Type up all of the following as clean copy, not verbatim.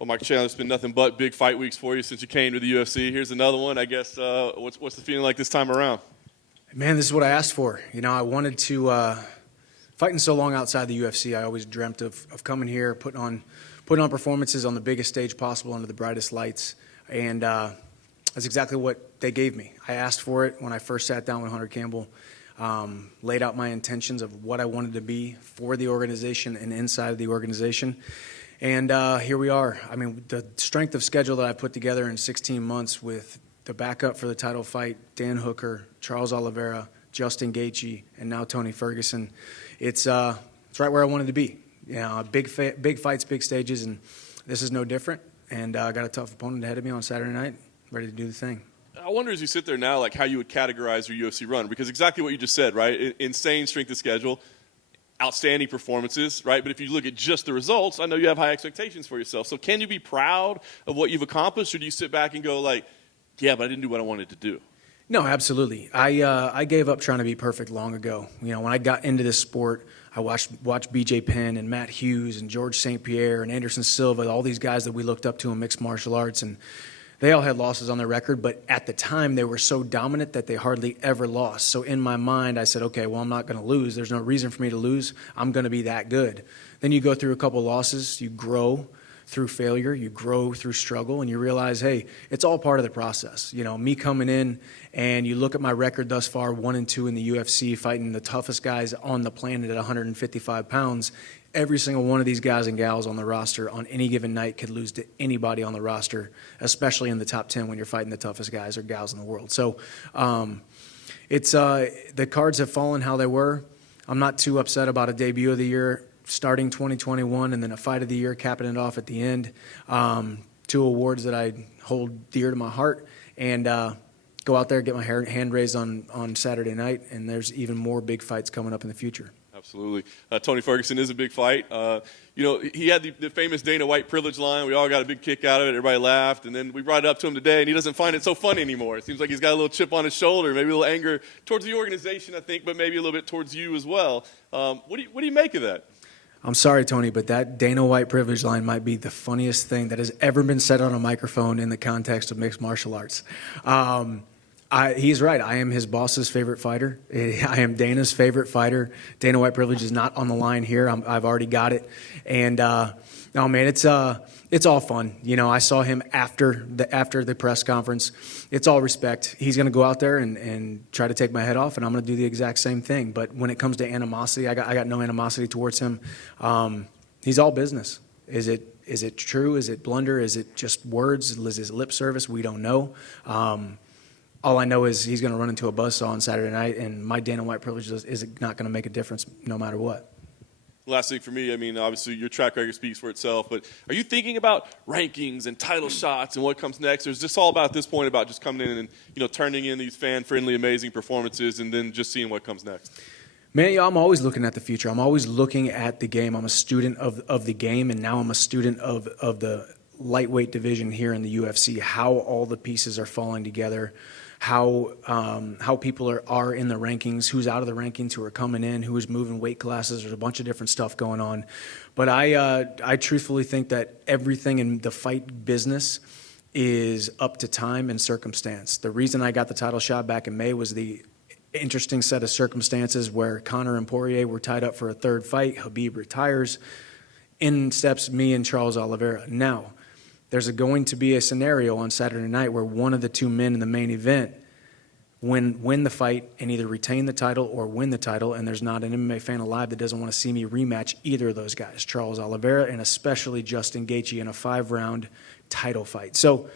Well, Michael Chandler, it's been nothing but big fight weeks for you since you came to the UFC. Here's another one. I guess what's the feeling like this time around? Man, this is what I asked for. You know, I wanted to fighting so long outside the UFC. I always dreamt of coming here, putting on performances on the biggest stage possible under the brightest lights, and that's exactly what they gave me. I asked for it when I first sat down with Hunter Campbell, laid out my intentions of what I wanted to be for the organization and inside of the organization. And here we are. I mean, the strength of schedule that I put together in 16 months with the backup for the title fight, Dan Hooker, Charles Oliveira, Justin Gaethje, and now Tony Ferguson, it's right where I wanted to be. You know, big fights, big stages, and this is no different. And I got a tough opponent ahead of me on Saturday night, ready to do the thing. I wonder as you sit there now, like how you would categorize your UFC run, because exactly what you just said, right? Insane strength of schedule, outstanding performances, right? But if you look at just the results, I know you have high expectations for yourself. So can you be proud of what you've accomplished, or do you sit back and go like, yeah, but I didn't do what I wanted to do? No, absolutely. I gave up trying to be perfect long ago. You know, when I got into this sport, I watched BJ Penn and Matt Hughes and George St. Pierre and Anderson Silva, all these guys that we looked up to in mixed martial arts, and they all had losses on their record, but at the time they were so dominant that they hardly ever lost. So in my mind, I said, okay, well, I'm not going to lose. There's no reason for me to lose. I'm going to be that good. Then you go through a couple losses, you grow through failure, you grow through struggle, and you realize, hey, it's all part of the process. You know, me coming in, and you look at my record thus far, 1-2 in the UFC, fighting the toughest guys on the planet at 155 pounds. Every single one of these guys and gals on the roster on any given night could lose to anybody on the roster, especially in the top 10 when you're fighting the toughest guys or gals in the world. So it's the cards have fallen how they were. I'm not too upset about a debut of the year starting 2021 and then a fight of the year capping it off at the end. Two awards that I hold dear to my heart, and go out there, get my hand raised on Saturday night, and there's even more big fights coming up in the future. Absolutely. Tony Ferguson is a big fight. You know, he had the famous Dana White privilege line. We all got a big kick out of it. Everybody laughed. And then we brought it up to him today, and he doesn't find it so funny anymore. It seems like he's got a little chip on his shoulder, maybe a little anger towards the organization, I think, but maybe a little bit towards you as well. What do you make of that? I'm sorry, Tony, but that Dana White privilege line might be the funniest thing that has ever been said on a microphone in the context of mixed martial arts. He's right. I am his boss's favorite fighter. I am Dana's favorite fighter. Dana White privilege is not on the line here. I've already got it. And no, man, it's all fun. You know, I saw him after the press conference. It's all respect. He's going to go out there and try to take my head off, and I'm going to do the exact same thing. But when it comes to animosity, I got no animosity towards him. He's all business. Is it true? Is it blunder? Is it just words? Is it lip service? We don't know. All I know is he's going to run into a buzzsaw on Saturday night, and my Dana White privilege is not going to make a difference no matter what. Last thing for me, I mean, obviously your track record speaks for itself, but are you thinking about rankings and title shots and what comes next, or is this all about at this point about just coming in and, you know, turning in these fan-friendly, amazing performances and then just seeing what comes next? Man, yeah, I'm always looking at the future. I'm always looking at the game. I'm a student of the game, and now I'm a student of the lightweight division here in the UFC, how all the pieces are falling together, how people are in the rankings, who's out of the rankings, who are coming in, who is moving weight classes. There's a bunch of different stuff going on. But I truthfully think that everything in the fight business is up to time and circumstance. The reason I got the title shot back in May was the interesting set of circumstances where Conor and Poirier were tied up for a third fight. Khabib retires. In steps me and Charles Oliveira. Now, there's going to be a scenario on Saturday night where one of the two men in the main event win the fight and either retain the title or win the title, and there's not an MMA fan alive that doesn't want to see me rematch either of those guys, Charles Oliveira and especially Justin Gaethje, in a 5-round title fight. So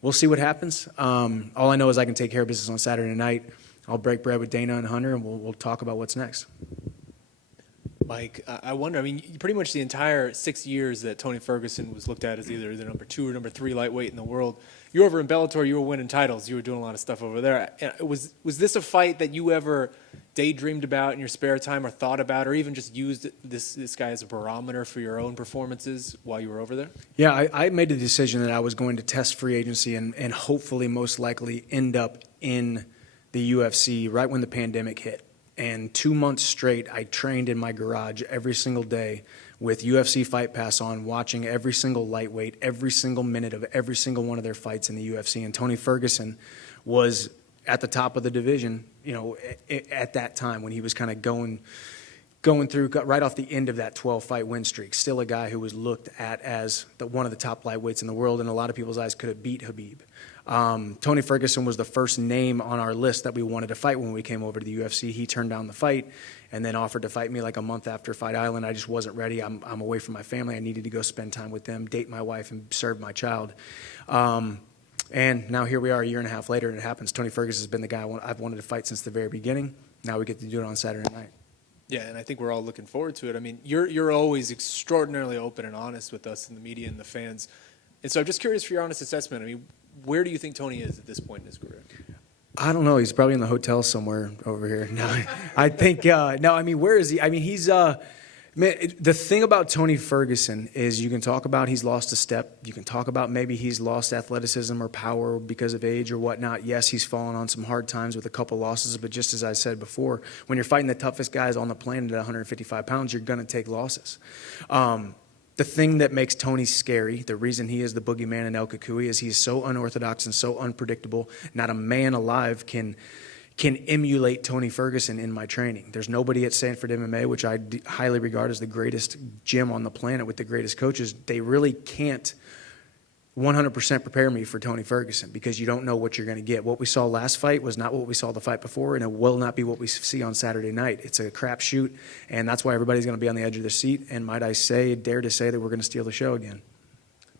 we'll see what happens. All I know is I can take care of business on Saturday night. I'll break bread with Dana and Hunter, and we'll talk about what's next. Mike, I wonder, I mean, pretty much the entire 6 years that Tony Ferguson was looked at as either the number 2 or number 3 lightweight in the world, you were over in Bellator, you were winning titles, you were doing a lot of stuff over there. Was this a fight that you ever daydreamed about in your spare time or thought about, or even just used this guy as a barometer for your own performances while you were over there? Yeah, I made a decision that I was going to test free agency and hopefully most likely end up in the UFC right when the pandemic hit. And 2 months straight, I trained in my garage every single day with UFC Fight Pass on, watching every single lightweight, every single minute of every single one of their fights in the UFC. And Tony Ferguson was at the top of the division, at that time when he was kind of going through right off the end of that 12-fight win streak. Still a guy who was looked at as one of the top lightweights in the world, and a lot of people's eyes could have beat Khabib. Tony Ferguson was the first name on our list that we wanted to fight when we came over to the UFC. He turned down the fight and then offered to fight me like a month after Fight Island. I just wasn't ready. I'm away from my family. I needed to go spend time with them, date my wife, and serve my child. And now here we are a year and a half later, and it happens. Tony Ferguson has been the guy I've wanted to fight since the very beginning. Now we get to do it on Saturday night. Yeah, and I think we're all looking forward to it. I mean, you're always extraordinarily open and honest with us and the media and the fans. And so I'm just curious for your honest assessment. I mean, where do you think Tony is at this point in his career? I don't know. He's probably in the hotel somewhere over here. No, I think, no, I mean, where is he? I mean, he's, man, the thing about Tony Ferguson is you can talk about he's lost a step. You can talk about maybe he's lost athleticism or power because of age or whatnot. Yes, he's fallen on some hard times with a couple losses, but just as I said before, when you're fighting the toughest guys on the planet at 155 pounds, you're going to take losses. The thing that makes Tony scary, the reason he is the boogeyman in El Kukui, is he's so unorthodox and so unpredictable. Not a man alive can emulate Tony Ferguson in my training. There's nobody at Sanford MMA, which I highly regard as the greatest gym on the planet with the greatest coaches. They really can't 100% prepare me for Tony Ferguson because you don't know what you're going to get. What we saw last fight was not what we saw the fight before, and it will not be what we see on Saturday night. It's a crapshoot, and that's why everybody's going to be on the edge of their seat. And might I say, dare to say that we're going to steal the show again.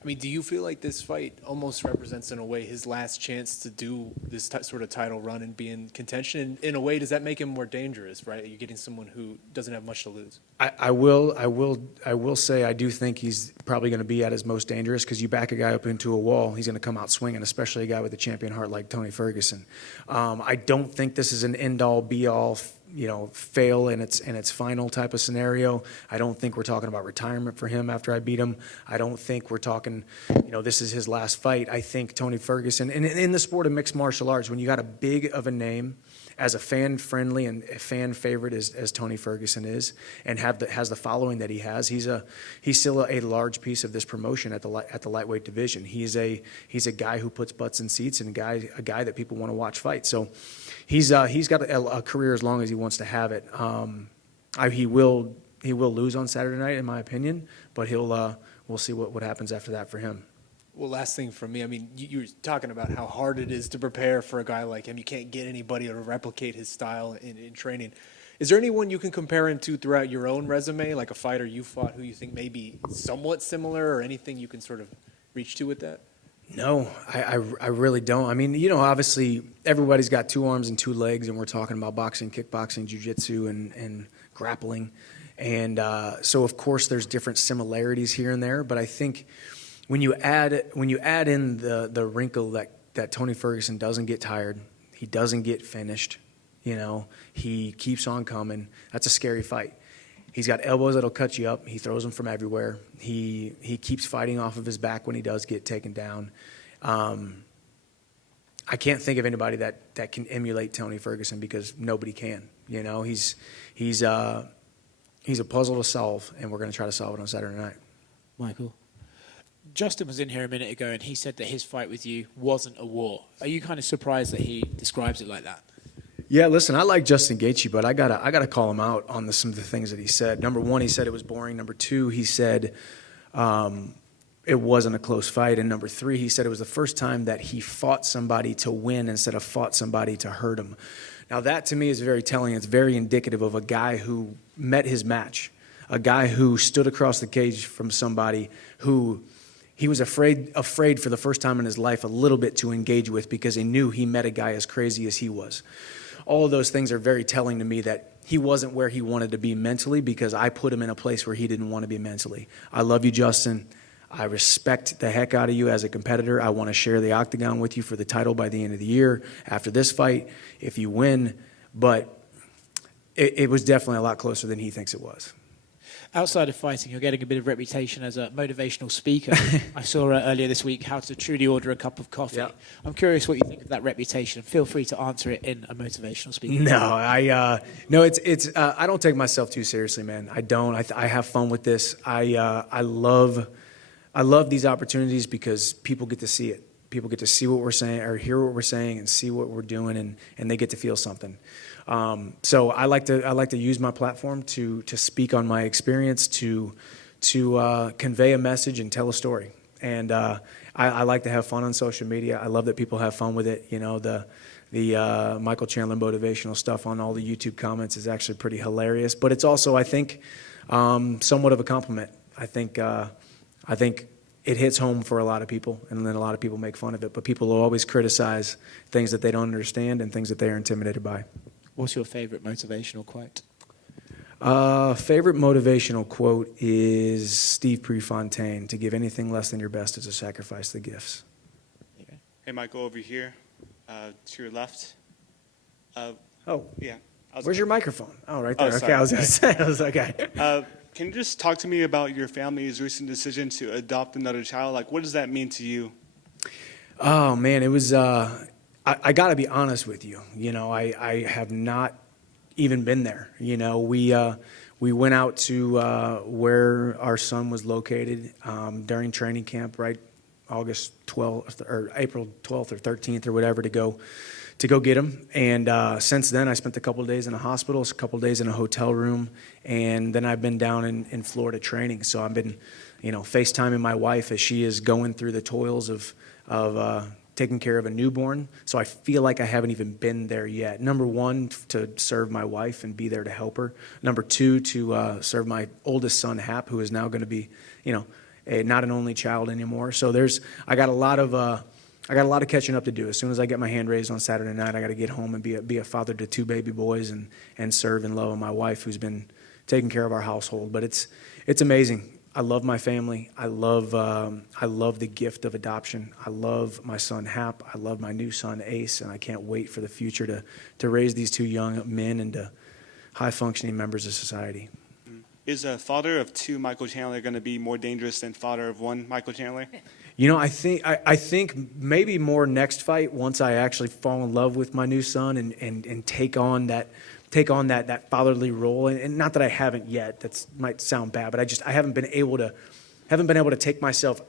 I mean, do you feel like this fight almost represents, in a way, his last chance to do this sort of title run and be in contention? In a way, does that make him more dangerous, right? You're getting someone who doesn't have much to lose. I will say I do think he's probably going to be at his most dangerous because you back a guy up into a wall, he's going to come out swinging, especially a guy with a champion heart like Tony Ferguson. I don't think this is an end-all, be-all, fail in its final type of scenario. I don't think we're talking about retirement for him after I beat him. I don't think we're talking, this is his last fight. I think Tony Ferguson, and in the sport of mixed martial arts, when you got a big of a name as a fan-friendly and a fan favorite as Tony Ferguson is, and has the following that he has, he's still a large piece of this promotion at the lightweight division. He's a guy who puts butts in seats and a guy that people want to watch fight. So he's got a career as long as he wants to have it. He will lose on Saturday night, in my opinion, but we'll see what happens after that for him. Well, last thing from me, I mean, you were talking about how hard it is to prepare for a guy like him. You can't get anybody to replicate his style in training. Is there anyone you can compare him to throughout your own resume, like a fighter you fought who you think may be somewhat similar, or anything you can sort of reach to with that? No, I really don't. I mean, obviously everybody's got 2 arms and 2 legs, and we're talking about boxing, kickboxing, jiu-jitsu, and grappling. And so, of course, there's different similarities here and there, but I think when you add in the wrinkle that Tony Ferguson doesn't get tired, he doesn't get finished, he keeps on coming, that's a scary fight. He's got elbows that'll cut you up. He throws them from everywhere. He keeps fighting off of his back when he does get taken down. I can't think of anybody that can emulate Tony Ferguson because nobody can. He's a puzzle to solve, and we're going to try to solve it on Saturday night. Michael? Justin was in here a minute ago, and he said that his fight with you wasn't a war. Are you kind of surprised that he describes it like that? Yeah, listen, I like Justin Gaethje, but I gotta call him out on some of the things that he said. Number 1, he said it was boring. Number 2, he said it wasn't a close fight. And number 3, he said it was the first time that he fought somebody to win instead of fought somebody to hurt him. Now that to me is very telling. It's very indicative of a guy who met his match, a guy who stood across the cage from somebody who he was afraid for the first time in his life a little bit to engage with because he knew he met a guy as crazy as he was. All of those things are very telling to me that he wasn't where he wanted to be mentally because I put him in a place where he didn't want to be mentally. I love you, Justin. I respect the heck out of you as a competitor. I want to share the octagon with you for the title by the end of the year after this fight if you win. But it was definitely a lot closer than he thinks it was. Outside of fighting, you're getting a bit of reputation as a motivational speaker. I saw earlier this week how to truly order a cup of coffee. Yeah. I'm curious what you think of that reputation. Feel free to answer it in a motivational speaker. No, no, it's I don't take myself too seriously, man. I don't. I have fun with this. I love these opportunities because people get to see it. People get to see what we're saying or hear what we're saying and see what we're doing, and they get to feel something. So I like to use my platform to speak on my experience, to convey a message and tell a story. And I like to have fun on social media. I love that people have fun with it. You know, the Michael Chandler motivational stuff on all the YouTube comments is actually pretty hilarious. But it's also, I think, somewhat of a compliment. I think it hits home for a lot of people, and then a lot of people make fun of it. But people will always criticize things that they don't understand and things that they are intimidated by. What's your favorite motivational quote? Favorite motivational quote is Steve Prefontaine: "To give anything less than your best is to sacrifice the gifts." Hey, Michael, over here, to your left. Oh, Yeah. where's your microphone? Oh, right there. Oh, Okay, sorry. I was going to say, I was okay. Can you just talk to me about your family's recent decision to adopt another child? Like, what does that mean to you? Oh man, it was. I got to be honest with you. You know, I have not even been there. You know, we went out to where our son was located during training camp, right? August 12th or April 12th or 13th or whatever to go get him. And since then, I spent a couple of days in a hospital, a couple of days in a hotel room, and then I've been down in Florida training. So I've been, you know, FaceTiming my wife as she is going through the toils of taking care of a newborn. So I feel like I haven't even been there yet. Number one, to serve my wife and be there to help her. Number two, to serve my oldest son, Hap, who is now going to be, you know, not an only child anymore. So I got a lot of catching up to do. As soon as I get my hand raised on Saturday night, I got to get home and be a father to two baby boys and serve and love my wife, who's been taking care of our household. But it's amazing. I love my family. I love the gift of adoption. I love my son Hap. I love my new son Ace, and I can't wait for the future to raise these two young men into high functioning members of society. Is a father of two Michael Chandler going to be more dangerous than father of one Michael Chandler? You know, I think maybe more next fight, once I actually fall in love with my new son and take on that fatherly role. And not that I haven't yet. That might sound bad, but I haven't been able to take myself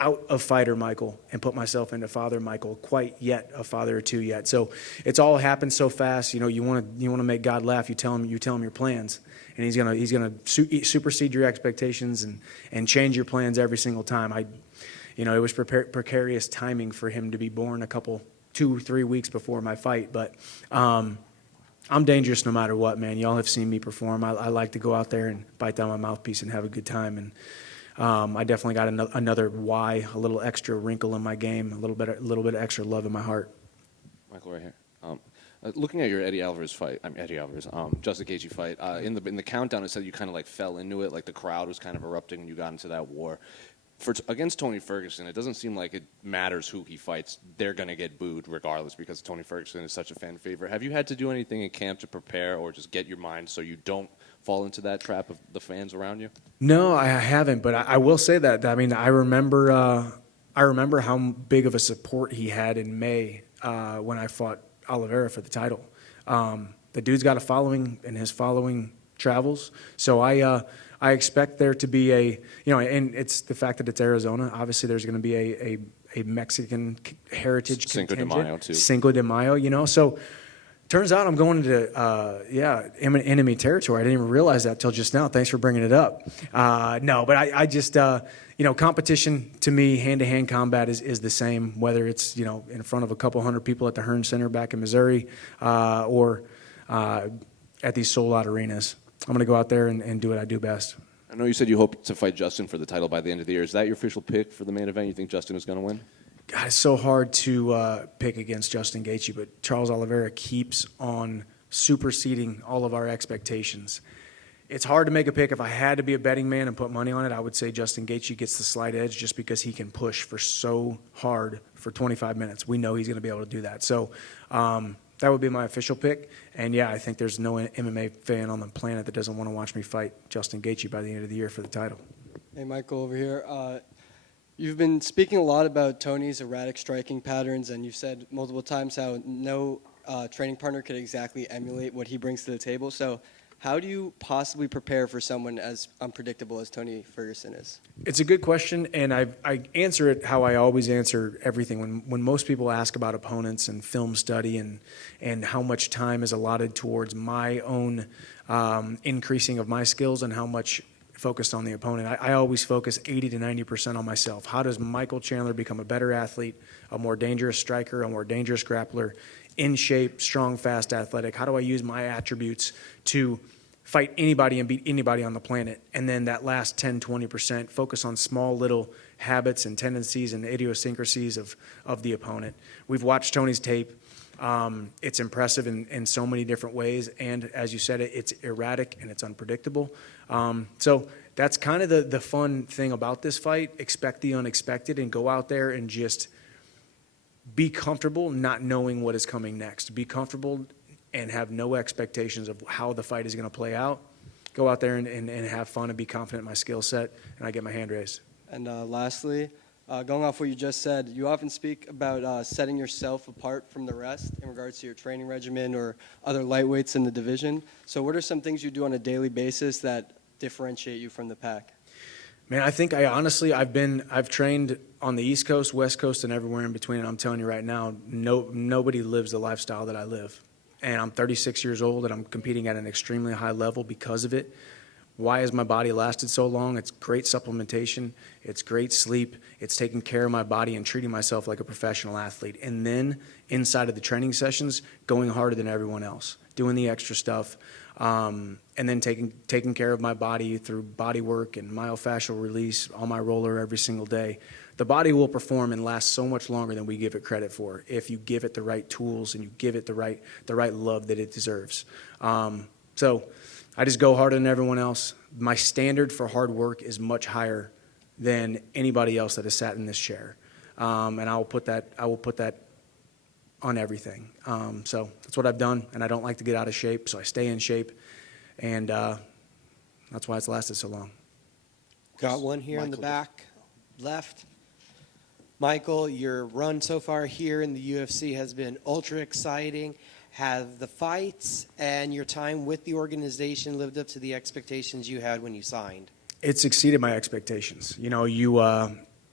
out of fighter Michael and put myself into father Michael quite yet, a father or two yet. So it's all happened so fast. You know, you want to make God laugh. You tell him your plans, and he's gonna supersede your expectations and change your plans every single time. You know, it was precarious timing for him to be born 2-3 weeks before my fight, but I'm dangerous no matter what, man. Y'all have seen me perform. I like to go out there and bite down my mouthpiece and have a good time, and I definitely got another why, a little extra wrinkle in my game, a little bit of extra love in my heart. Michael, right here. Looking at your Justin Gaethje fight, in the countdown, it said you kind of like fell into it, like the crowd was kind of erupting and you got into that war. Against Tony Ferguson, it doesn't seem like it matters who he fights. They're going to get booed regardless because Tony Ferguson is such a fan favorite. Have you had to do anything in camp to prepare or just get your mind so you don't fall into that trap of the fans around you? No, I haven't, but I will say that. I mean, I remember how big of a support he had in May when I fought Oliveira for the title. The dude's got a following, and his following travels. So I expect there to be and it's the fact that it's Arizona. Obviously, there's going to be a Mexican heritage Cinco de contingent. Mayo, too. Cinco de Mayo, you know. So turns out I'm going into enemy territory. I didn't even realize that till just now. Thanks for bringing it up. No, but I just competition to me, hand-to-hand combat is the same, whether it's in front of a couple hundred people at the Hearn Center back in Missouri or at these sold-out arenas. I'm going to go out there and do what I do best. I know you said you hope to fight Justin for the title by the end of the year. Is that your official pick for the main event? You think Justin is going to win? God, it's so hard to pick against Justin Gaethje, but Charles Oliveira keeps on superseding all of our expectations. It's hard to make a pick. If I had to be a betting man and put money on it, I would say Justin Gaethje gets the slight edge just because he can push for so hard for 25 minutes. We know he's going to be able to do that. So That would be my official pick. And yeah, I think there's no MMA fan on the planet that doesn't want to watch me fight Justin Gaethje by the end of the year for the title. Hey, Michael, over here. You've been speaking a lot about Tony's erratic striking patterns, and you've said multiple times how no training partner could exactly emulate what he brings to the table. So how do you possibly prepare for someone as unpredictable as Tony Ferguson is? It's a good question, and I answer it how I always answer everything. When most people ask about opponents and film study and how much time is allotted towards my own increasing of my skills and how much focused on the opponent, I always focus 80 to 90% on myself. How does Michael Chandler become a better athlete, a more dangerous striker, a more dangerous grappler, in shape, strong, fast, athletic? How do I use my attributes to fight anybody and beat anybody on the planet? And then that last 10, 20%, focus on small little habits and tendencies and idiosyncrasies of the opponent. We've watched Tony's tape. It's impressive in so many different ways. And as you said, it's erratic and it's unpredictable. So that's kind of the fun thing about this fight. Expect the unexpected and go out there and just be comfortable not knowing what is coming next. Be comfortable and have no expectations of how the fight is going to play out. Go out there and have fun and be confident in my skill set, and I get my hand raised. And lastly, going off what you just said, you often speak about setting yourself apart from the rest in regards to your training regimen or other lightweights in the division. So what are some things you do on a daily basis that differentiate you from the pack? Man, I think I've trained on the East Coast, West Coast, and everywhere in between. And I'm telling you right now, nobody lives the lifestyle that I live. And I'm 36 years old, and I'm competing at an extremely high level because of it. Why has my body lasted so long? It's great supplementation. It's great sleep. It's taking care of my body and treating myself like a professional athlete. And then inside of the training sessions, going harder than everyone else, doing the extra stuff, and then taking care of my body through body work and myofascial release on my roller every single day. The body will perform and last so much longer than we give it credit for if you give it the right tools and you give it the right love that it deserves. So I just go harder than everyone else. My standard for hard work is much higher than anybody else that has sat in this chair, and I will put that on everything. So that's what I've done, and I don't like to get out of shape, so I stay in shape, and that's why it's lasted so long. Got one here in the back, left. Michael, your run so far here in the UFC has been ultra exciting. Have the fights and your time with the organization lived up to the expectations you had when you signed? It's exceeded my expectations. You know,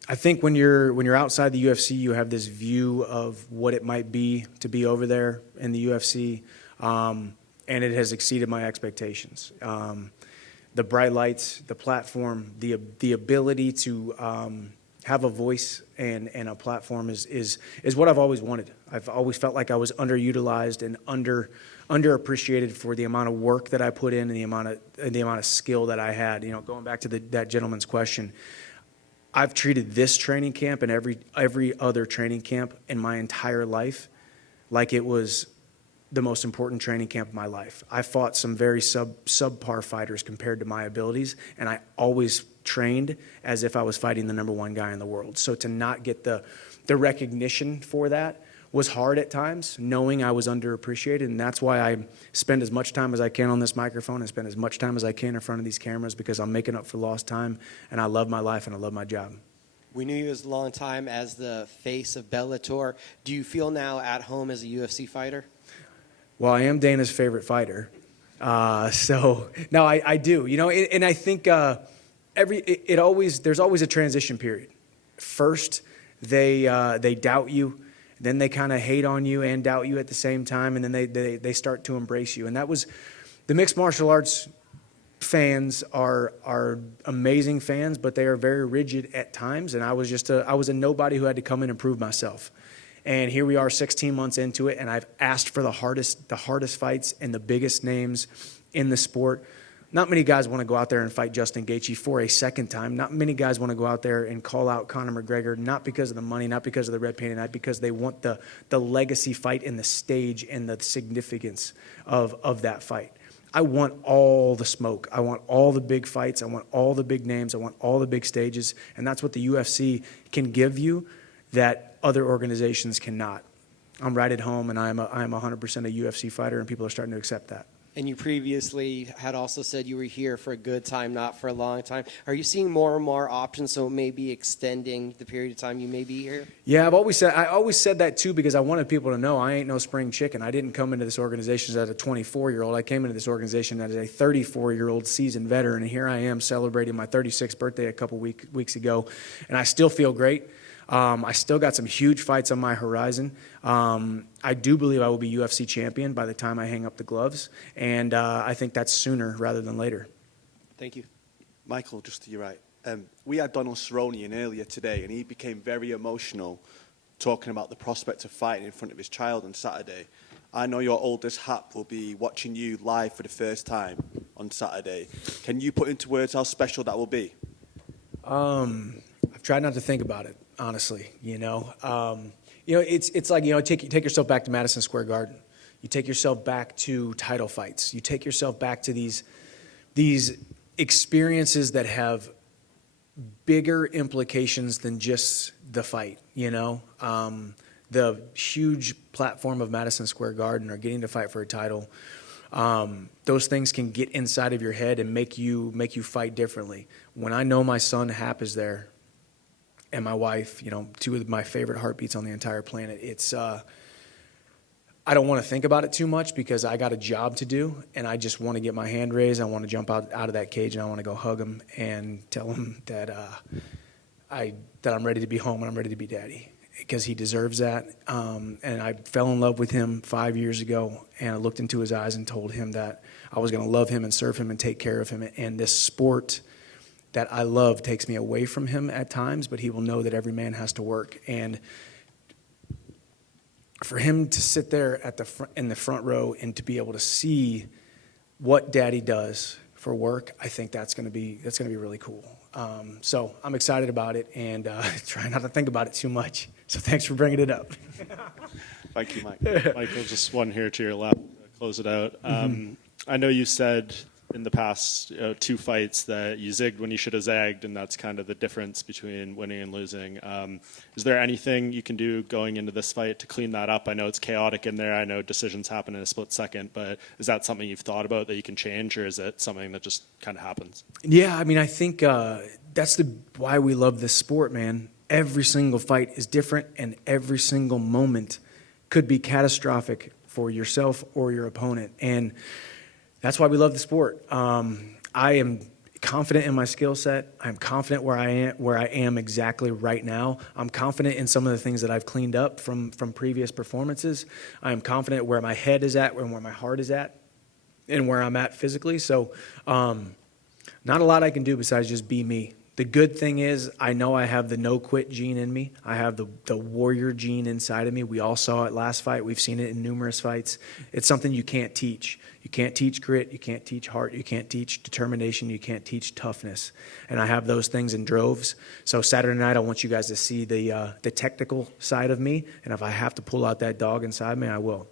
I think when you're outside the UFC, you have this view of what it might be to be over there in the UFC, and it has exceeded my expectations. The bright lights, the platform, the ability to have a voice and a platform is what I've always wanted. I've always felt like I was underutilized and underappreciated for the amount of work that I put in and the amount of skill that I had. You know, going back to that gentleman's question, I've treated this training camp and every other training camp in my entire life like it was the most important training camp of my life. I fought some very subpar fighters compared to my abilities, and I always trained as if I was fighting the number one guy in the world. So to not get the recognition for that was hard at times, knowing I was underappreciated, and that's why I spend as much time as I can on this microphone and spend as much time as I can in front of these cameras, because I'm making up for lost time, and I love my life and I love my job. We knew you as a long time as the face of Bellator. Do you feel now at home as a UFC fighter? Well, I am Dana's favorite fighter, so no, I do. You know, and I think there's always a transition period. First, they doubt you, then they kind of hate on you and doubt you at the same time, and then they start to embrace you. And that was the mixed martial arts fans are amazing fans, but they are very rigid at times. And I was a nobody who had to come in and prove myself. And here we are 16 months into it, and I've asked for the hardest fights and the biggest names in the sport. Not many guys want to go out there and fight Justin Gaethje for a second time. Not many guys want to go out there and call out Conor McGregor, not because of the money, not because of the red paint and because they want the legacy fight and the stage and the significance of that fight. I want all the smoke. I want all the big fights. I want all the big names. I want all the big stages. And that's what the UFC can give you that other organizations cannot. I'm right at home, and I'm 100% a UFC fighter, and people are starting to accept that. And you previously had also said you were here for a good time, not for a long time. Are you seeing more and more options, so it may be extending the period of time you may be here? Yeah, I always said that too, because I wanted people to know I ain't no spring chicken. I didn't come into this organization as a 24-year-old. I came into this organization as a 34-year-old seasoned veteran, and here I am celebrating my 36th birthday a couple weeks ago, and I still feel great. I still got some huge fights on my horizon. I do believe I will be UFC champion by the time I hang up the gloves, and I think that's sooner rather than later. Thank you. Michael, just to your right. We had Donald Cerrone in earlier today, and he became very emotional talking about the prospect of fighting in front of his child on Saturday. I know your oldest Hap will be watching you live for the first time on Saturday. Can you put into words how special that will be? I've tried not to think about it, honestly. It's like, take yourself back to Madison Square Garden. You take yourself back to title fights. You take yourself back to these experiences that have bigger implications than just the fight. The huge platform of Madison Square Garden or getting to fight for a title. Those things can get inside of your head and make you fight differently. When I know my son Hap is there, and my wife, two of my favorite heartbeats on the entire planet, it's I don't want to think about it too much because I got a job to do, and I just want to get my hand raised. I want to jump out of that cage, and I want to go hug him and tell him that I'm ready to be home and I'm ready to be daddy, because he deserves that. And I fell in love with him 5 years ago, and I looked into his eyes and told him that I was going to love him and serve him and take care of him. And this sport that I love takes me away from him at times, but he will know that every man has to work. And for him to sit there in the front row and to be able to see what daddy does for work, I think that's going to be really cool. So I'm excited about it, and try not to think about it too much. So thanks for bringing it up. Thank you, Mike. Michael, just one here to your left. Close it out. I know you said in the past 2 fights that you zigged when you should have zagged, and that's kind of the difference between winning and losing. Is there anything you can do going into this fight to clean that up? I know it's chaotic in there. I know decisions happen in a split second, but is that something you've thought about that you can change, or is it something that just kind of happens? Yeah, I mean, I think that's why we love this sport, man. Every single fight is different, and every single moment could be catastrophic for yourself or your opponent. And that's why we love the sport. I am confident in my skill set. I'm confident where I am exactly right now. I'm confident in some of the things that I've cleaned up from previous performances. I am confident where my head is at and where my heart is at and where I'm at physically. So not a lot I can do besides just be me. The good thing is I know I have the no-quit gene in me. I have the warrior gene inside of me. We all saw it last fight. We've seen it in numerous fights. It's something you can't teach. You can't teach grit. You can't teach heart. You can't teach determination. You can't teach toughness. And I have those things in droves. So Saturday night, I want you guys to see the technical side of me. And if I have to pull out that dog inside me, I will.